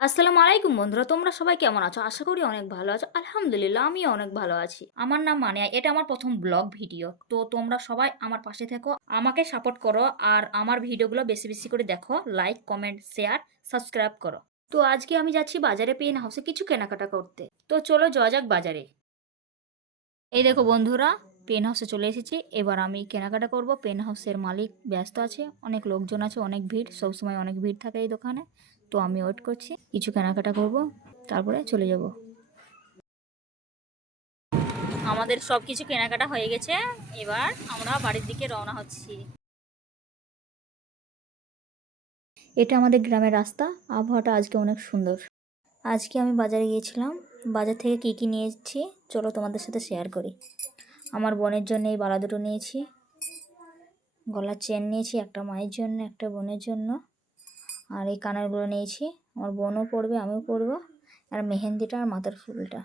আসসালামু আলাইকুম বন্ধুরা, তোমরা সবাই কেমন আছো? আশা করি অনেক ভালো আছো। আলহামদুলিল্লাহ আমিও অনেক ভালো আছি। আমার নাম মানিয়া, এটা আমার ১ম ব্লগ ভিডিও। তো তোমরা সবাই আমার পাশে থেকো, আমাকে সাপোর্ট করো আর আমার ভিডিওগুলো বেশি, বেশি করে দেখো। লাইক, কমেন্ট, শেয়ার, সাবস্ক্রাইব করো। তো আজকে আমি যাচ্ছি বাজারে পেন হাউসে কিছু কেনাকাটা করতে। তো চলো যাওয়া যাক বাজারে। এই দেখো বন্ধুরা, পেন হাউসে চলে এসেছি। এবার আমি কেনাকাটা করব। পেন হাউসের মালিক ব্যস্ত আছে, অনেক লোকজন আছে, অনেক ভিড়, সবসময় অনেক ভিড় থাকে এই দোকানে। তো আমি ওয়েট করছি, কিছু কেনাকাটা করব, তারপরে চলে যাব। আমাদের সব কিছু কেনাকাটা হয়ে গেছে, এবার আমরা বাড়ির দিকে রওনা হচ্ছি। এটা আমাদের গ্রামের রাস্তা। আবহাওয়াটা আজকে অনেক সুন্দর। আজকে আমি বাজারে গিয়েছিলাম। বাজার থেকে কি কি নিয়েছি চলো তোমাদের সাথে শেয়ার করি। আমার বোনের জন্য এই বালা দুটো নিয়েছি, গলার চেন নিয়েছি, একটা মায়ের জন্য, একটা বোনের জন্য। আর এই কানেরগুলো নিয়েছি, আমার বোনও পরবে, আমিও পরবো। আর মেহেন্দিটা আর মাথার ফুলটা।